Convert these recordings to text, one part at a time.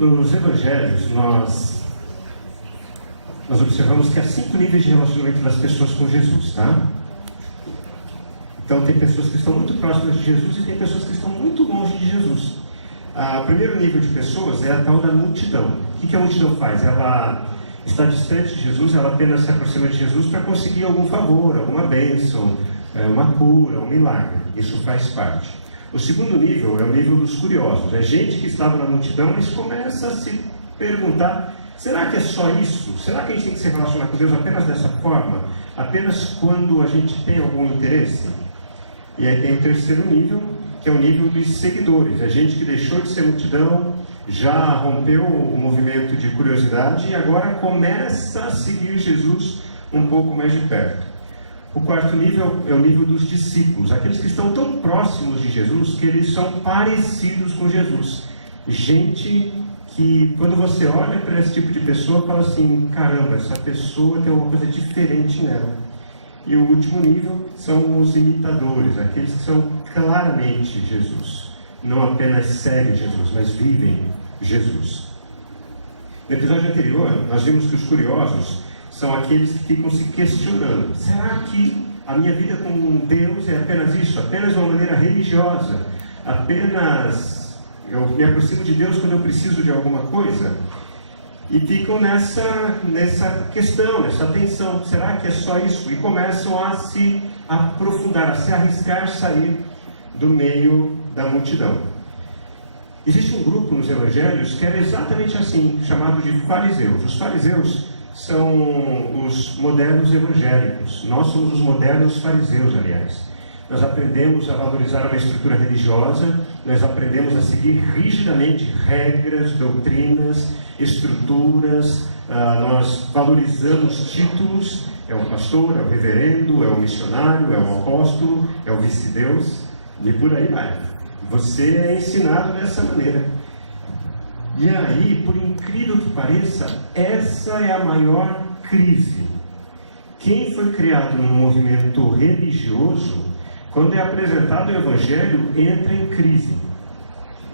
Nos evangelhos, nós observamos que há 5 níveis de relacionamento das pessoas com Jesus, tá? Então tem pessoas que estão muito próximas de Jesus e tem pessoas que estão muito longe de Jesus. O primeiro nível de pessoas é a tal da multidão. O que a multidão faz? Ela está distante de Jesus, ela apenas se aproxima de Jesus para conseguir algum favor, alguma bênção, uma cura, um milagre. Isso faz parte. O segundo nível é o nível dos curiosos. É gente que estava na multidão, mas começa a se perguntar: será que é só isso? Será que a gente tem que se relacionar com Deus apenas dessa forma? Apenas quando a gente tem algum interesse? E aí tem o terceiro nível, que é o nível dos seguidores. É gente que deixou de ser multidão, já rompeu o movimento de curiosidade e agora começa a seguir Jesus um pouco mais de perto. O quarto nível é o nível dos discípulos, aqueles que estão tão próximos de Jesus que eles são parecidos com Jesus. Gente que, quando você olha para esse tipo de pessoa, fala assim: caramba, essa pessoa tem alguma coisa diferente nela. E o último nível são os imitadores, aqueles que são claramente Jesus. Não apenas seguem Jesus, mas vivem Jesus. No episódio anterior, nós vimos que os curiosos são aqueles que ficam se questionando: será que a minha vida com Deus é apenas isso? Apenas uma maneira religiosa? Apenas eu me aproximo de Deus quando eu preciso de alguma coisa? E ficam nessa questão, nessa tensão: será que é só isso? E começam a se aprofundar, a se arriscar, sair do meio da multidão. Existe um grupo nos evangelhos que era exatamente assim, chamado de fariseus. Os fariseus são os modernos evangélicos. Nós somos os modernos fariseus, aliás. Nós aprendemos a valorizar uma estrutura religiosa, nós aprendemos a seguir rigidamente regras, doutrinas, estruturas, nós valorizamos títulos: é o pastor, é o reverendo, é o missionário, é o apóstolo, é o vice-deus, e por aí vai. Você é ensinado dessa maneira. E aí, por incrível que pareça, essa é a maior crise. Quem foi criado num movimento religioso, quando é apresentado o Evangelho, entra em crise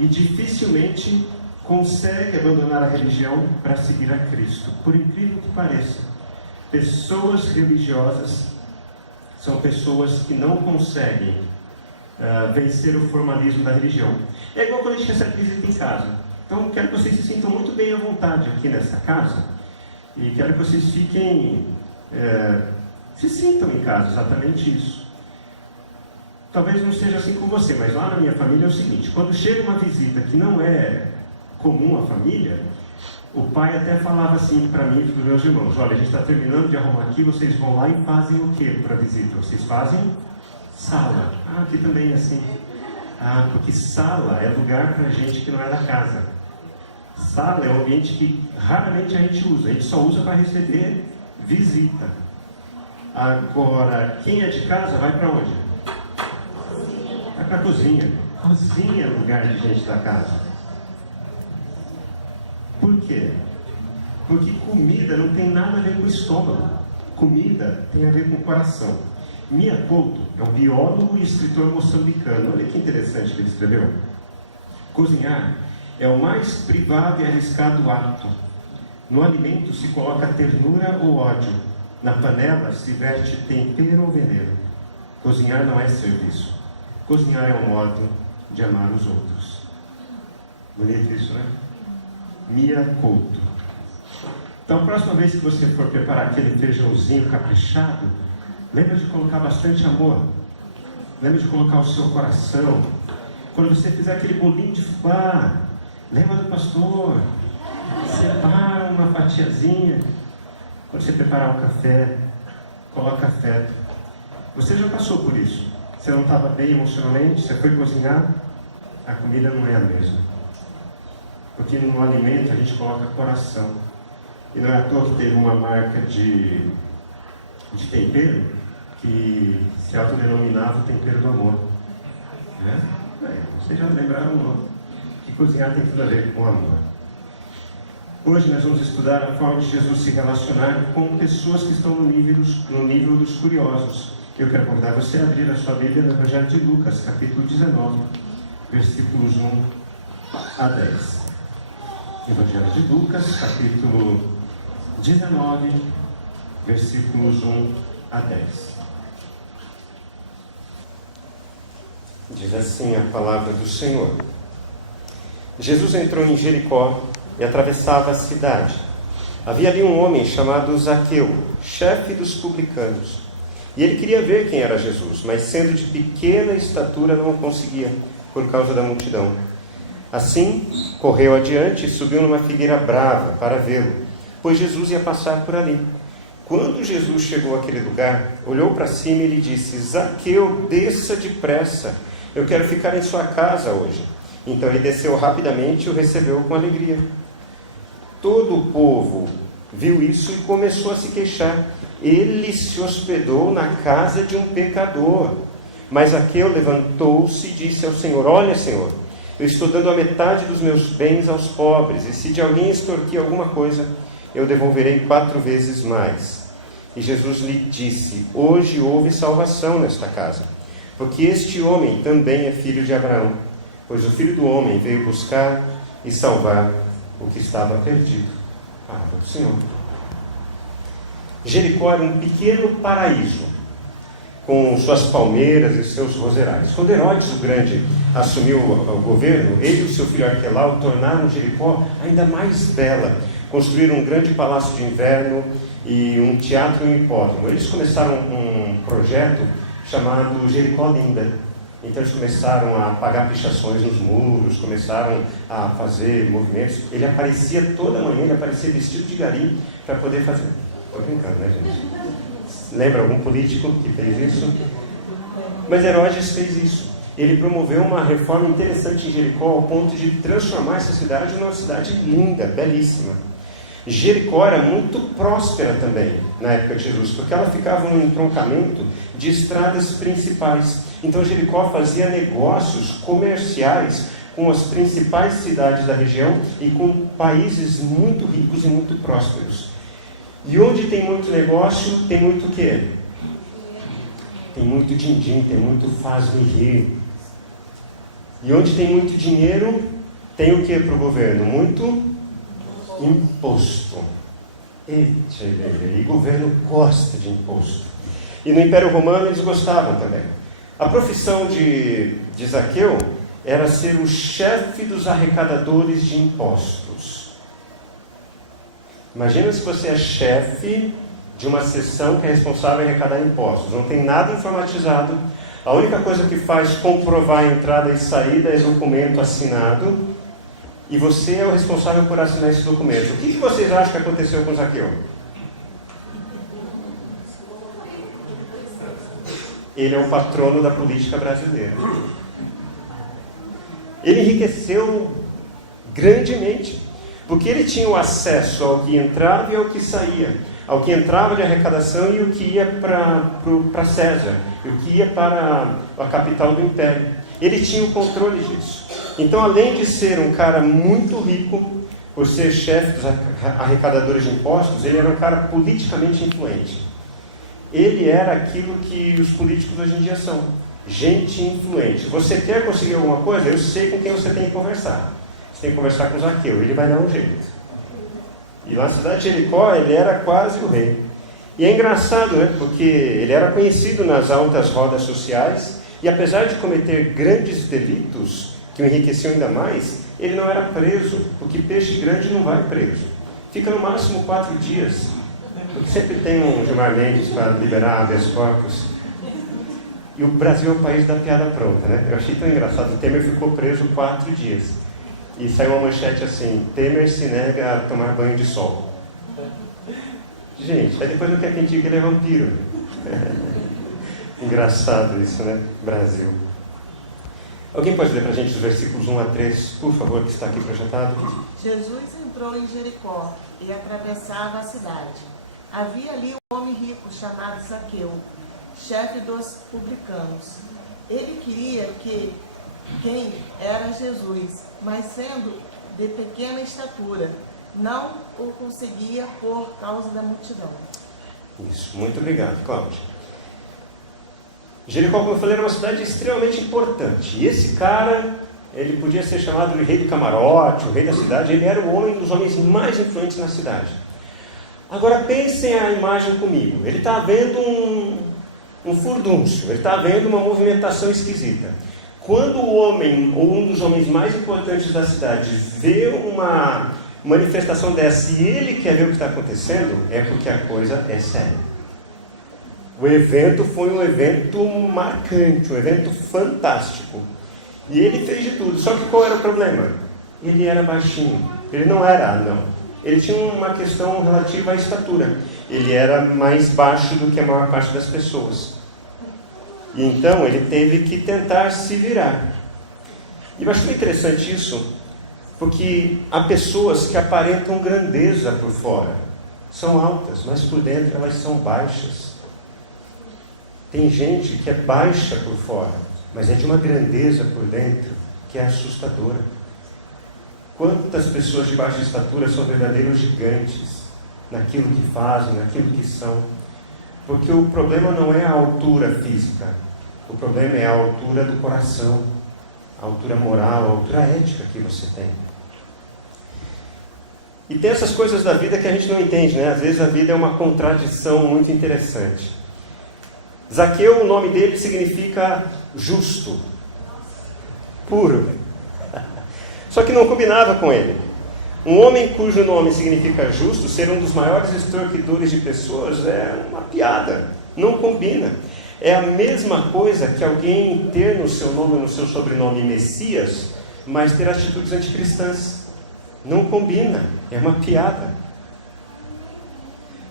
e dificilmente consegue abandonar a religião para seguir a Cristo. Por incrível que pareça, pessoas religiosas são pessoas que não conseguem vencer o formalismo da religião. É igual quando a gente recebe visita em casa. Então, quero que vocês se sintam muito bem à vontade aqui nessa casa e quero que vocês se sintam em casa, exatamente isso. Talvez não seja assim com você, mas lá na minha família é o seguinte: quando chega uma visita que não é comum à família, o pai até falava assim para mim e para os meus irmãos: olha, a gente está terminando de arrumar aqui, vocês vão lá e fazem o que para a visita? Vocês fazem sala. Aqui também é assim. Porque sala é lugar para gente que não é da casa. Sala é um ambiente que raramente a gente usa. A gente só usa para receber visita. Agora, quem é de casa vai para onde? Vai para a cozinha. Cozinha é lugar de gente da casa. Por quê? Porque comida não tem nada a ver com o estômago. Comida tem a ver com o coração. Mia Couto é um biólogo e escritor moçambicano. Olha que interessante que ele escreveu. Cozinhar é o mais privado e arriscado ato. No alimento se coloca ternura ou ódio. Na panela se verte tempero ou veneno. Cozinhar não é serviço. Cozinhar é um modo de amar os outros. Bonito isso, né? Mia Couto. Então, a próxima vez que você for preparar aquele feijãozinho caprichado, lembra de colocar bastante amor. Lembra de colocar o seu coração. Quando você fizer aquele bolinho de fubá, lembra do pastor. Separa uma fatiazinha. Quando você preparar o café, coloca afeto. Você já passou por isso. Você não estava bem emocionalmente, você foi cozinhar, a comida não é a mesma. Porque no alimento a gente coloca coração. E não é à toa que teve uma marca de tempero que se autodenominava o tempero do amor. Né? Vocês já lembraram que cozinhar tem tudo a ver com amor. Hoje nós vamos estudar a forma de Jesus se relacionar com pessoas que estão no nível dos curiosos. Eu quero convidar você a abrir a sua Bíblia no Evangelho de Lucas, capítulo 19, versículos 1 a 10. Evangelho de Lucas, capítulo 19, versículos 1 a 10. Diz assim a palavra do Senhor. Jesus entrou em Jericó e atravessava a cidade. Havia ali um homem chamado Zaqueu, chefe dos publicanos. E ele queria ver quem era Jesus, mas sendo de pequena estatura não o conseguia, por causa da multidão. Assim, correu adiante e subiu numa figueira brava para vê-lo, pois Jesus ia passar por ali. Quando Jesus chegou àquele lugar, olhou para cima e lhe disse: Zaqueu, desça depressa, eu quero ficar em sua casa hoje. Então ele desceu rapidamente e o recebeu com alegria. Todo o povo viu isso e começou a se queixar. Ele se hospedou na casa de um pecador. Mas Zaqueu levantou-se e disse ao Senhor: Olha, Senhor, eu estou dando a metade dos meus bens aos pobres, e se de alguém extorquir alguma coisa, eu devolverei 4 vezes mais. E Jesus lhe disse: Hoje houve salvação nesta casa, porque este homem também é filho de Abraão, pois o Filho do Homem veio buscar e salvar o que estava perdido. Palavra do Senhor. Jericó era um pequeno paraíso, com suas palmeiras e seus roserais. Quando Herodes o Grande assumiu o governo, ele e o seu filho Arquelau tornaram Jericó ainda mais bela. Construíram um grande palácio de inverno e um teatro e um hipódromo. Eles começaram um projeto chamado Jericó Linda. Então eles começaram a apagar pichações nos muros, começaram a fazer movimentos. Ele aparecia toda manhã, ele aparecia vestido de gari para poder fazer... Estou brincando, né, gente? Lembra algum político que fez isso? Mas Herodes fez isso. Ele promoveu uma reforma interessante em Jericó ao ponto de transformar essa cidade numa cidade linda, belíssima. Jericó era muito próspera também na época de Jesus, porque ela ficava num entroncamento de estradas principais. Então Jericó fazia negócios comerciais com as principais cidades da região e com países muito ricos e muito prósperos. E onde tem muito negócio, tem muito o quê? Tem muito din-din, tem muito faz-me rir. E onde tem muito dinheiro, tem o que para o governo? Muito imposto. E o governo gosta de imposto. E no Império Romano eles gostavam também. A profissão de Zaqueu era ser o chefe dos arrecadadores de impostos. Imagina se você é chefe de uma seção que é responsável em arrecadar impostos. Não tem nada informatizado. A única coisa que faz comprovar a entrada e saída é documento assinado. E você é o responsável por assinar esse documento. O que vocês acham que aconteceu com Zaqueu? Ele é o patrono da política brasileira. Ele enriqueceu grandemente. Porque ele tinha o acesso ao que entrava e ao que saía, ao que entrava de arrecadação e o que ia para César, e o que ia para a capital do império. Ele tinha o controle disso. Então, além de ser um cara muito rico, por ser chefe dos arrecadadores de impostos, ele era um cara politicamente influente. Ele era aquilo que os políticos hoje em dia são, gente influente. Você quer conseguir alguma coisa? Eu sei com quem você tem que conversar. Você tem que conversar com Zaqueu, ele vai dar um jeito. E lá na cidade de Jericó, ele era quase o rei. E é engraçado, né? Porque ele era conhecido nas altas rodas sociais, e apesar de cometer grandes delitos, que o enriqueciam ainda mais, ele não era preso, porque peixe grande não vai preso. Fica no máximo 4 dias, porque sempre tem um Gilmar Mendes para liberar habeas corpus. E o Brasil é o país da piada pronta, né? Eu achei tão engraçado, o Temer ficou preso 4 dias. E saiu uma manchete assim: Temer se nega a tomar banho de sol. Gente, aí depois não quer que diga que ele é vampiro. Engraçado isso, né? Brasil. Alguém pode ler para a gente os versículos 1 a 3, por favor, que está aqui projetado? Jesus entrou em Jericó e atravessava a cidade. Havia ali um homem rico chamado Zaqueu, chefe dos publicanos. Ele queria quem era Jesus, mas sendo de pequena estatura, não o conseguia por causa da multidão. Isso, muito obrigado, Cláudia. Jericó, como eu falei, era uma cidade extremamente importante. E esse cara Ele podia ser chamado de rei do camarote, o rei da cidade. Ele era um dos homens mais influentes na cidade. Agora pensem a imagem comigo. Ele está vendo um furdúncio, ele está vendo uma movimentação esquisita. Quando o homem, ou um dos homens mais importantes da cidade, vê uma manifestação dessa e ele quer ver o que está acontecendo, é porque a coisa é séria. O evento foi um evento marcante, um evento fantástico. E ele fez de tudo. Só que qual era o problema? Ele era baixinho. Ele não era anão. Ele tinha uma questão relativa à estatura. Ele era mais baixo do que a maior parte das pessoas. E então ele teve que tentar se virar. E eu acho muito interessante isso, porque há pessoas que aparentam grandeza por fora. São altas, mas por dentro elas são baixas. Tem gente que é baixa por fora, mas é de uma grandeza por dentro que é assustadora. Quantas pessoas de baixa estatura são verdadeiros gigantes naquilo que fazem, naquilo que são? Porque o problema não é a altura física, o problema é a altura do coração, a altura moral, a altura ética que você tem. E tem essas coisas da vida que a gente não entende, né? Às vezes a vida é uma contradição muito interessante. Zaqueu, o nome dele significa justo, puro. Só que não combinava com ele. Um homem cujo nome significa justo, ser um dos maiores extorquidores de pessoas, é uma piada. Não combina. É a mesma coisa que alguém ter no seu nome, no seu sobrenome Messias, mas ter atitudes anticristãs. Não combina. É uma piada.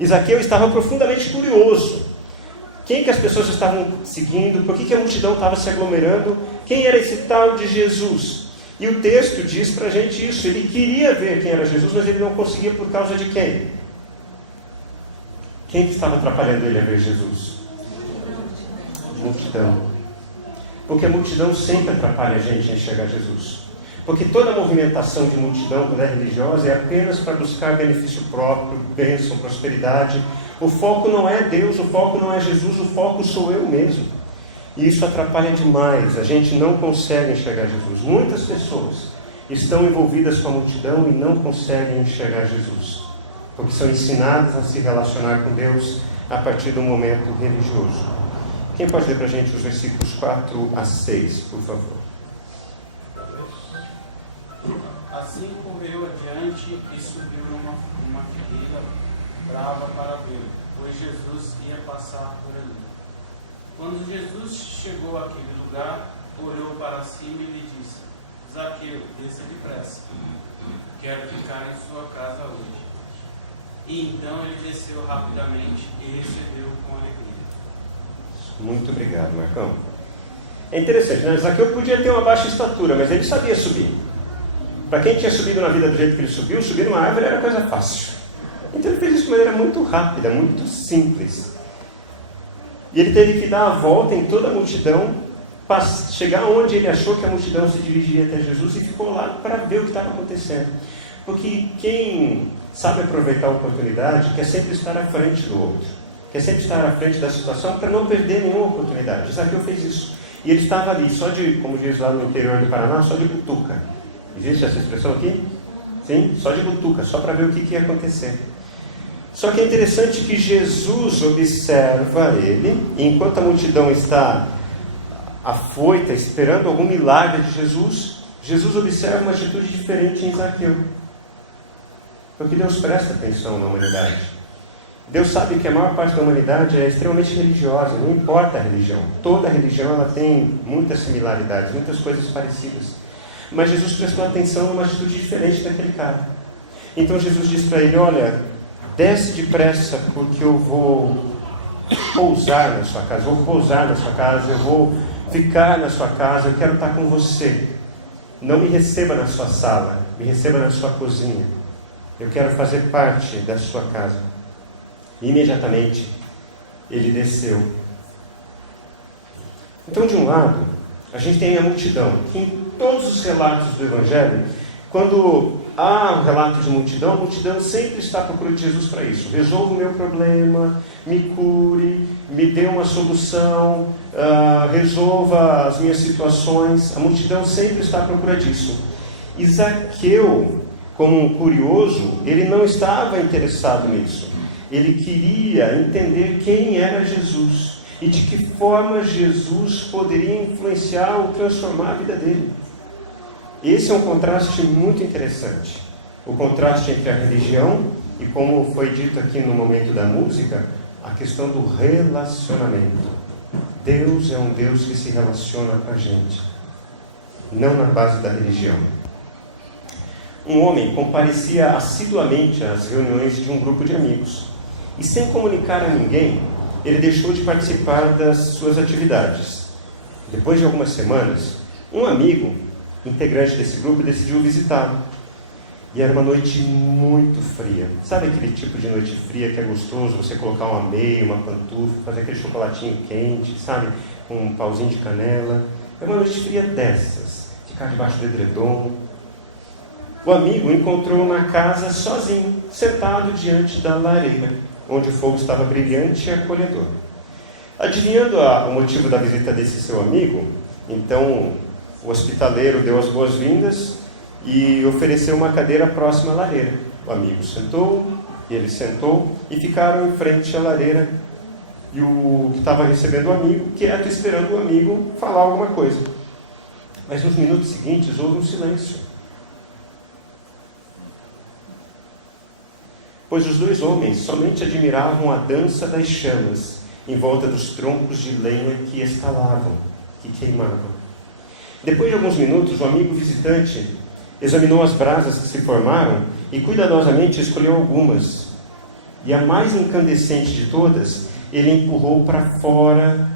Zaqueu estava profundamente curioso. Quem que as pessoas estavam seguindo? Por que a multidão estava se aglomerando? Quem era esse tal de Jesus? E o texto diz para a gente isso. Ele queria ver quem era Jesus, mas ele não conseguia por causa de quem? Quem que estava atrapalhando ele a ver Jesus? Multidão. Porque a multidão sempre atrapalha a gente a enxergar Jesus. Porque toda movimentação de multidão, quando é religiosa, é apenas para buscar benefício próprio, bênção, prosperidade. O foco não é Deus, o foco não é Jesus, o foco sou eu mesmo. E isso atrapalha demais, a gente não consegue enxergar Jesus. Muitas pessoas estão envolvidas com a multidão e não conseguem enxergar Jesus, porque são ensinadas a se relacionar com Deus a partir do momento religioso. Quem pode ler para a gente os versículos 4 a 6, por favor? Assim correu adiante e subiu uma figueira brava para vê-lo, pois Jesus ia passar por ali. Quando Jesus chegou àquele lugar, olhou para cima e lhe disse: Zaqueu, desça depressa, quero ficar em sua casa hoje. E então ele desceu rapidamente e recebeu com alegria. Muito obrigado, Marcão. É interessante, né? Zaqueu podia ter uma baixa estatura, mas ele sabia subir. Para quem tinha subido na vida do jeito que ele subiu, subir numa árvore era coisa fácil. Então ele fez isso de maneira muito rápida, muito simples. E ele teve que dar a volta em toda a multidão, para chegar onde ele achou que a multidão se dirigiria até Jesus, e ficou lá para ver o que estava acontecendo. Porque quem sabe aproveitar a oportunidade quer sempre estar à frente do outro, quer sempre estar à frente da situação para não perder nenhuma oportunidade. Zaqueu fez isso. E ele estava ali, só de, como diz lá no interior do Paraná, só de butuca. Existe essa expressão aqui? Sim, só de butuca, só para ver o que ia acontecer. Só que é interessante que Jesus observa ele, e enquanto a multidão está afoita, esperando algum milagre de Jesus, Jesus observa uma atitude diferente em Zaqueu. Porque Deus presta atenção na humanidade. Deus sabe que a maior parte da humanidade é extremamente religiosa, não importa a religião. Toda religião ela tem muitas similaridades, muitas coisas parecidas. Mas Jesus prestou atenção numa atitude diferente daquele cara. Então Jesus diz para ele: olha, desce depressa, porque eu vou pousar na sua casa, eu vou ficar na sua casa, eu quero estar com você. Não me receba na sua sala, me receba na sua cozinha. Eu quero fazer parte da sua casa. E imediatamente ele desceu. Então, de um lado, a gente tem a multidão, que em todos os relatos do Evangelho, Quando há um relato de multidão, a multidão sempre está à procura de Jesus para isso. Resolva o meu problema, me cure, me dê uma solução, resolva as minhas situações. A multidão sempre está à procura disso. E Zaqueu, como um curioso, ele não estava interessado nisso. Ele queria entender quem era Jesus e de que forma Jesus poderia influenciar ou transformar a vida dele. Esse é um contraste muito interessante. O contraste entre a religião e, como foi dito aqui no momento da música, a questão do relacionamento. Deus é um Deus que se relaciona com a gente, não na base da religião. Um homem comparecia assiduamente às reuniões de um grupo de amigos e, sem comunicar a ninguém, ele deixou de participar das suas atividades. Depois de algumas semanas, um amigo, integrante desse grupo, decidiu visitá-lo. E era uma noite muito fria. Sabe aquele tipo de noite fria que é gostoso? Você colocar uma meia, uma pantufa, fazer aquele chocolatinho quente, sabe? Um pauzinho de canela. É uma noite fria dessas. Ficar debaixo do edredom. O amigo o encontrou na casa sozinho, sentado diante da lareira, onde o fogo estava brilhante e acolhedor. Adivinhando o motivo da visita desse seu amigo, então o hospitaleiro deu as boas-vindas e ofereceu uma cadeira próxima à lareira. O amigo sentou, e ele sentou, e ficaram em frente à lareira. E o que estava recebendo o amigo, quieto, esperando o amigo falar alguma coisa. Mas nos minutos seguintes houve um silêncio. Pois os dois homens somente admiravam a dança das chamas em volta dos troncos de lenha que estalavam, que queimavam. Depois de alguns minutos, o amigo visitante examinou as brasas que se formaram e cuidadosamente escolheu algumas. E a mais incandescente de todas, ele empurrou para fora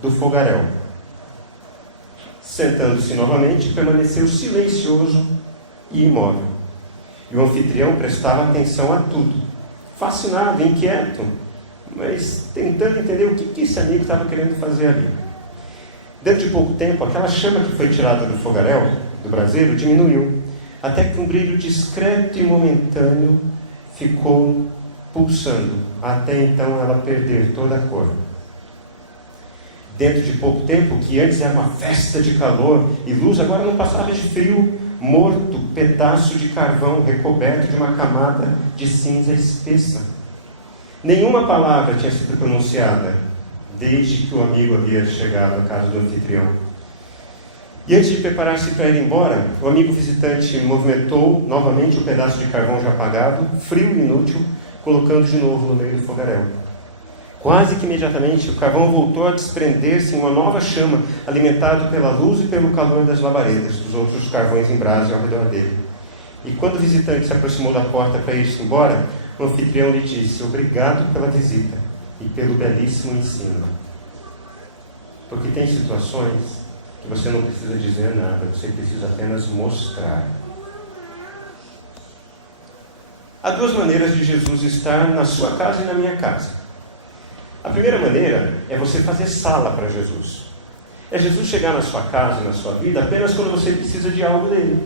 do fogaréu. Sentando-se novamente, permaneceu silencioso e imóvel. E o anfitrião prestava atenção a tudo, fascinado, inquieto, mas tentando entender o que esse amigo estava querendo fazer ali. Dentro de pouco tempo, aquela chama que foi tirada do fogaréu, do braseiro, diminuiu, até que um brilho discreto e momentâneo ficou pulsando, até então ela perder toda a cor. Dentro de pouco tempo, que antes era uma festa de calor e luz, agora não passava de frio, morto, pedaço de carvão recoberto de uma camada de cinza espessa. Nenhuma palavra tinha sido pronunciada desde que o amigo havia chegado à casa do anfitrião. E antes de preparar-se para ir embora, o amigo visitante movimentou novamente o pedaço de carvão já apagado, frio e inútil, colocando de novo no meio do fogaréu. Quase que imediatamente o carvão voltou a desprender-se em uma nova chama, alimentado pela luz e pelo calor das labaredas, dos outros carvões em brasa ao redor dele. E quando o visitante se aproximou da porta para ir-se embora, o anfitrião lhe disse: "Obrigado pela visita e pelo belíssimo ensino." Porque tem situações que você não precisa dizer nada, você precisa apenas mostrar. Há duas maneiras de Jesus estar na sua casa e na minha casa. A primeira maneira é você fazer sala para Jesus. É Jesus chegar na sua casa, na sua vida, apenas quando você precisa de algo dele.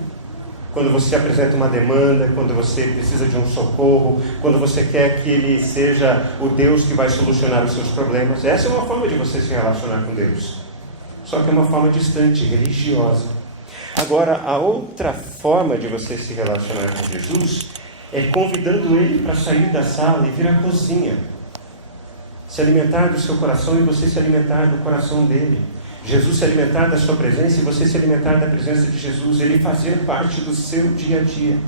Quando você apresenta uma demanda, quando você precisa de um socorro, quando você quer que ele seja o Deus que vai solucionar os seus problemas. Essa é uma forma de você se relacionar com Deus. Só que é uma forma distante, religiosa. Agora, a outra forma de você se relacionar com Jesus é convidando ele para sair da sala e vir à cozinha. Se alimentar do seu coração e você se alimentar do coração dele. Jesus se alimentar da sua presença e você se alimentar da presença de Jesus. Ele fazer parte do seu dia a dia.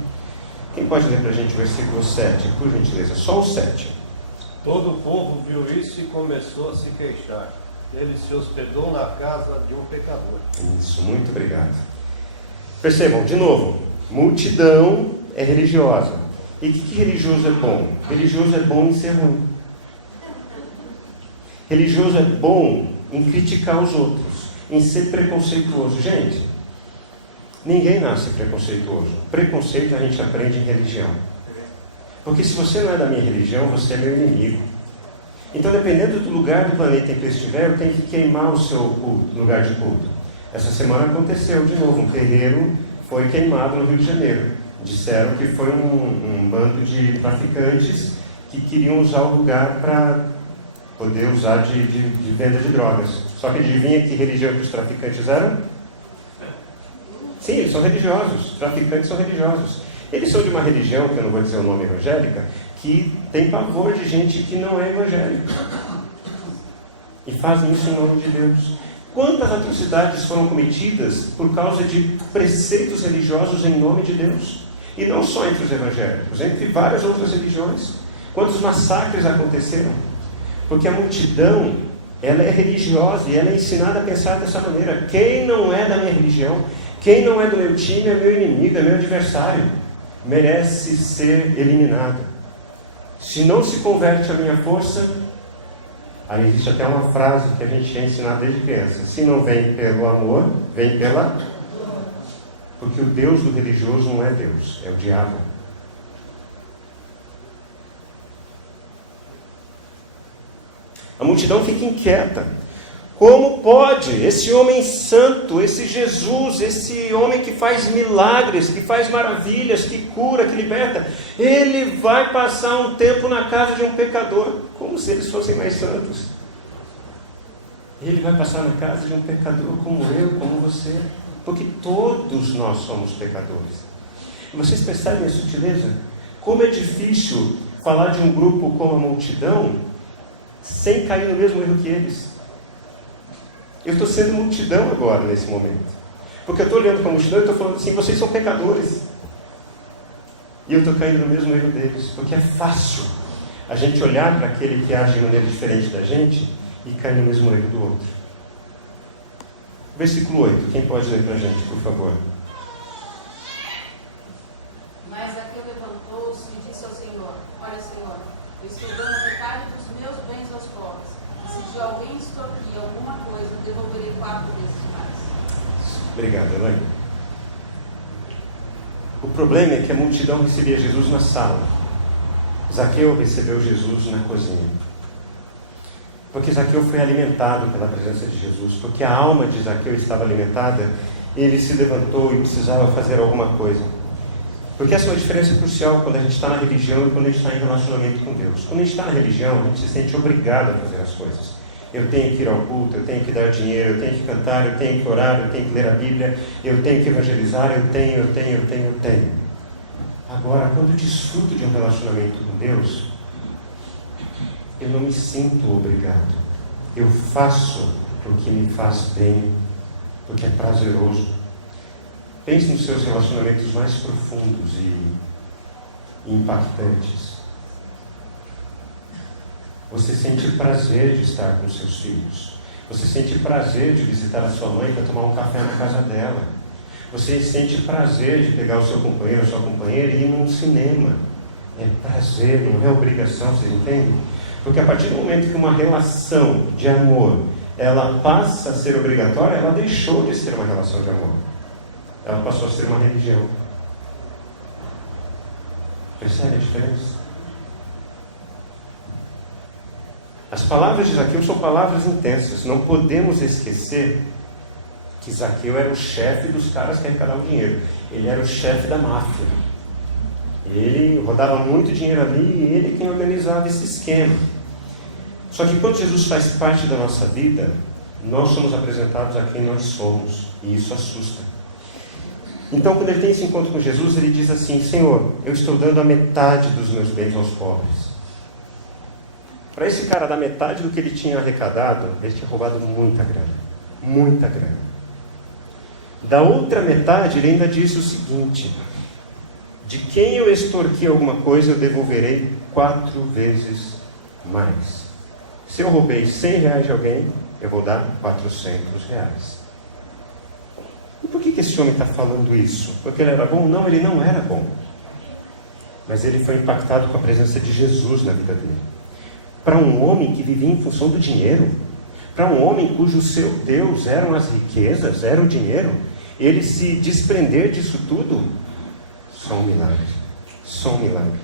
Quem pode ler para a gente o versículo 7, por gentileza? Só o 7. Todo o povo viu isso e começou a se queixar. Ele se hospedou na casa de um pecador. Isso, muito obrigado. Percebam, de novo, multidão é religiosa. E o que religioso é bom? Religioso é bom em ser ruim. Religioso é bom em criticar os outros, em ser preconceituoso. Gente, ninguém nasce preconceituoso. Preconceito a gente aprende em religião. Porque se você não é da minha religião, você é meu inimigo. Então, dependendo do lugar do planeta em que eu estiver, eu tenho que queimar o seu culto, lugar de culto. Essa semana aconteceu de novo, um terreiro foi queimado no Rio de Janeiro. Disseram que foi um bando de traficantes que queriam usar o lugar para poder usar de venda de drogas. Só que adivinha que religião que os traficantes eram? Sim, eles são religiosos. Traficantes são religiosos. Eles são de uma religião, que eu não vou dizer o nome, evangélica, que tem pavor de gente que não é evangélica. E fazem isso em nome de Deus. Quantas atrocidades foram cometidas por causa de preceitos religiosos em nome de Deus? E não só entre os evangélicos, entre várias outras religiões. Quantos massacres aconteceram? Porque a multidão, ela é religiosa e ela é ensinada a pensar dessa maneira. Quem não é da minha religião, quem não é do meu time é meu inimigo, é meu adversário. Merece ser eliminado. Se não se converte à minha força, aí existe até uma frase que a gente é ensinado desde criança. Se não vem pelo amor, vem pela... Porque o Deus do religioso não é Deus, é o diabo. A multidão fica inquieta. Como pode esse homem santo, esse Jesus, esse homem que faz milagres, que faz maravilhas, que cura, que liberta, ele vai passar um tempo na casa de um pecador, como se eles fossem mais santos. Ele vai passar na casa de um pecador como eu, como você, porque todos nós somos pecadores. E vocês percebem a sutileza? Como é difícil falar de um grupo como a multidão sem cair no mesmo erro que eles. Eu estou sendo multidão agora, nesse momento. Porque eu estou olhando para a multidão e estou falando assim, vocês são pecadores. E eu estou caindo no mesmo erro deles. Porque é fácil a gente olhar para aquele que age de maneira diferente da gente e cair no mesmo erro do outro. Versículo 8. Quem pode ler para a gente, por favor? Mas Zaqueu levantou-se e disse ao Senhor: Olha, Senhor, eu estou dando metade dos meus bens aos pobres. E se de alguém extorquir alguma coisa, eu devolverei 4 vezes mais. Obrigado, Elaine. O problema é que a multidão recebia Jesus na sala. Zaqueu recebeu Jesus na cozinha. Porque Zaqueu foi alimentado pela presença de Jesus. Porque a alma de Zaqueu estava alimentada, ele se levantou e precisava fazer alguma coisa. Porque essa é uma diferença crucial quando a gente está na religião e quando a gente está em relacionamento com Deus. Quando a gente está na religião, a gente se sente obrigado a fazer as coisas. Eu tenho que ir ao culto, eu tenho que dar dinheiro, eu tenho que cantar, eu tenho que orar, eu tenho que ler a Bíblia, eu tenho que evangelizar, eu tenho. Agora, quando eu desfruto de um relacionamento com Deus, eu não me sinto obrigado. Eu faço porque me faz bem, porque é prazeroso. Pense nos seus relacionamentos mais profundos e impactantes. Você sente prazer de estar com seus filhos. Você sente prazer de visitar a sua mãe para tomar um café na casa dela. Você sente prazer de pegar o seu companheiro, a sua companheira e ir num cinema. É prazer, não é obrigação, vocês entendem? Porque a partir do momento que uma relação de amor, ela passa a ser obrigatória, ela deixou de ser uma relação de amor. Ela passou a ser uma religião. Percebe a diferença? As palavras de Zaqueu são palavras intensas. Não podemos esquecer que Zaqueu era o chefe dos caras que arrecadavam dinheiro. Ele era o chefe da máfia. Ele rodava muito dinheiro ali e ele é quem organizava esse esquema. Só que quando Jesus faz parte da nossa vida, nós somos apresentados a quem nós somos. E isso assusta. Então, quando ele tem esse encontro com Jesus, ele diz assim: Senhor, eu estou dando a metade dos meus bens aos pobres. Para esse cara, da metade do que ele tinha arrecadado, ele tinha roubado muita grana. Muita grana. Da outra metade, ele ainda disse o seguinte: de quem eu extorqui alguma coisa, eu devolverei 4 vezes mais. Se eu roubei R$100 de alguém, eu vou dar R$400. E por que esse homem está falando isso? Porque ele era bom? Não, ele não era bom. Mas ele foi impactado com a presença de Jesus na vida dele. Para um homem que vivia em função do dinheiro, para um homem cujo seu Deus eram as riquezas, era o dinheiro, ele se desprender disso tudo, só um milagre. Só um milagre.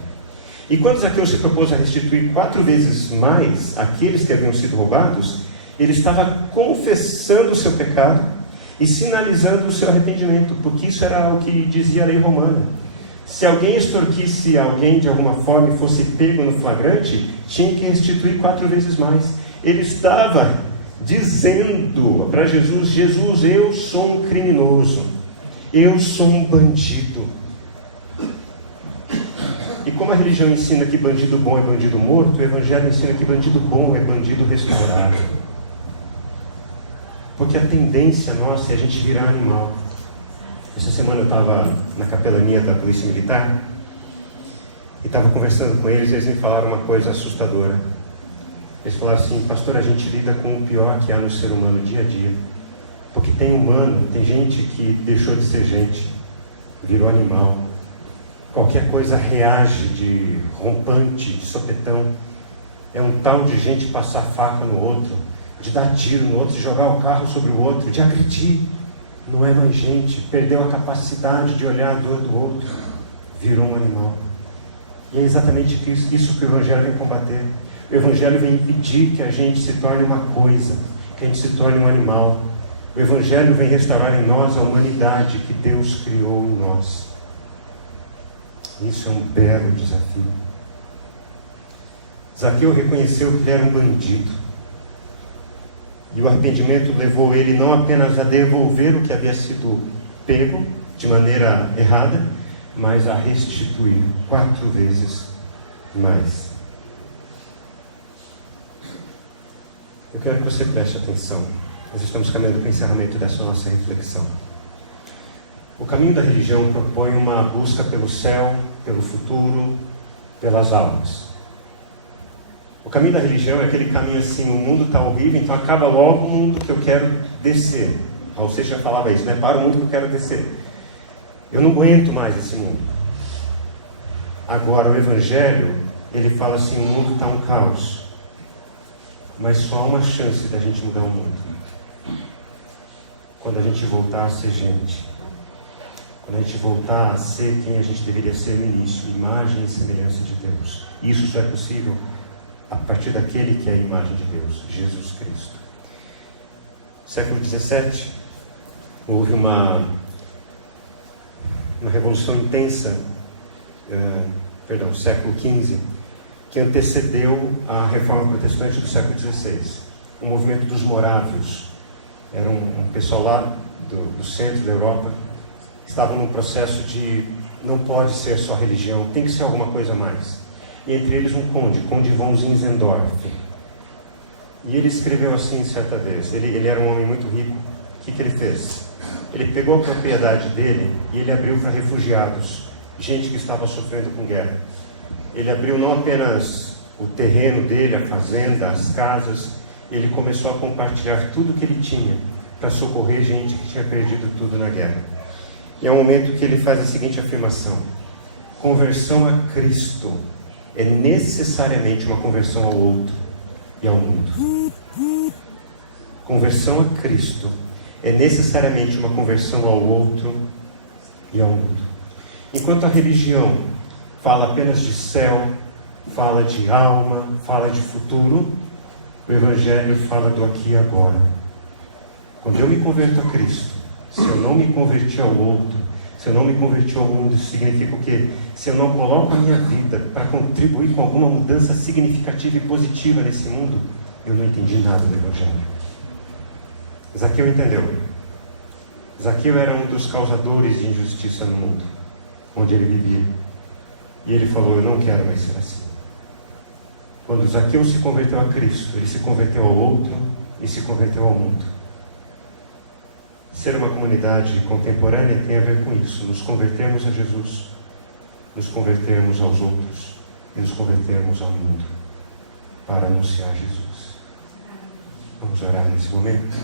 E quando Zaqueu se propôs a restituir 4 vezes mais aqueles que haviam sido roubados, ele estava confessando o seu pecado, e sinalizando o seu arrependimento, porque isso era o que dizia a lei romana. Se alguém extorquisse alguém de alguma forma e fosse pego no flagrante, tinha que restituir 4 vezes mais. Ele estava dizendo para Jesus: Jesus, eu sou um criminoso, eu sou um bandido. E como a religião ensina que bandido bom é bandido morto, o Evangelho ensina que bandido bom é bandido restaurado. Porque a tendência nossa é a gente virar animal. Essa semana eu estava na capelania da Polícia Militar e estava conversando com eles, e eles me falaram uma coisa assustadora. Eles falaram assim: pastor, a gente lida com o pior que há no ser humano dia a dia. Porque tem humano, tem gente que deixou de ser gente, virou animal. Qualquer coisa reage de rompante, de sopetão. É um tal de gente passar faca no outro, de dar tiro no outro, de jogar o carro sobre o outro, de agredir. Não é mais gente, perdeu a capacidade de olhar a dor do outro, virou um animal. E é exatamente isso que o Evangelho vem combater. O Evangelho vem impedir que a gente se torne uma coisa, que a gente se torne um animal. O Evangelho vem restaurar em nós a humanidade que Deus criou em nós. Isso é um belo desafio. Zaqueu reconheceu que ele era um bandido. E o arrependimento levou ele não apenas a devolver o que havia sido pego de maneira errada, mas a restituir 4 vezes mais. Eu quero que você preste atenção. Nós estamos caminhando para o encerramento dessa nossa reflexão. O caminho da religião propõe uma busca pelo céu, pelo futuro, pelas almas. O caminho da religião é aquele caminho assim: o mundo está horrível, então acaba logo o mundo que eu quero descer. Ou seja, já falava isso, né? Para o mundo que eu quero descer. Eu não aguento mais esse mundo. Agora o Evangelho, ele fala assim: o mundo está um caos, mas só há uma chance da gente mudar o mundo. Quando a gente voltar a ser gente. Quando a gente voltar a ser quem a gente deveria ser no início, imagem e semelhança de Deus. Isso só é possível a partir daquele que é a imagem de Deus, Jesus Cristo. No século XVII, houve uma revolução intensa, século XV, que antecedeu a reforma protestante do século XVI. O movimento dos morávios. Era um pessoal lá do centro da Europa, estavam num processo de não pode ser só religião, tem que ser alguma coisa a mais. E entre eles um conde von Zinzendorf. E ele escreveu assim certa vez, ele era um homem muito rico. O que ele fez? Ele pegou a propriedade dele e ele abriu para refugiados, gente que estava sofrendo com guerra. Ele abriu não apenas o terreno dele, a fazenda, as casas, ele começou a compartilhar tudo que ele tinha para socorrer gente que tinha perdido tudo na guerra. E é um momento que ele faz a seguinte afirmação: conversão a Cristo é necessariamente uma conversão ao outro e ao mundo. Conversão a Cristo é necessariamente uma conversão ao outro e ao mundo. Enquanto a religião fala apenas de céu, fala de alma, fala de futuro, o Evangelho fala do aqui e agora. Quando eu me converto a Cristo, se eu não me converti ao outro, se eu não me converti ao mundo, isso significa o quê? Se eu não coloco a minha vida para contribuir com alguma mudança significativa e positiva nesse mundo, eu não entendi nada do Evangelho. Zaqueu entendeu. Zaqueu era um dos causadores de injustiça no mundo, onde ele vivia. E ele falou: eu não quero mais ser assim. Quando Zaqueu se converteu a Cristo, ele se converteu ao outro e se converteu ao mundo. Ser uma comunidade contemporânea tem a ver com isso. Nos convertermos a Jesus, nos convertermos aos outros e nos convertermos ao mundo para anunciar Jesus. Vamos orar nesse momento?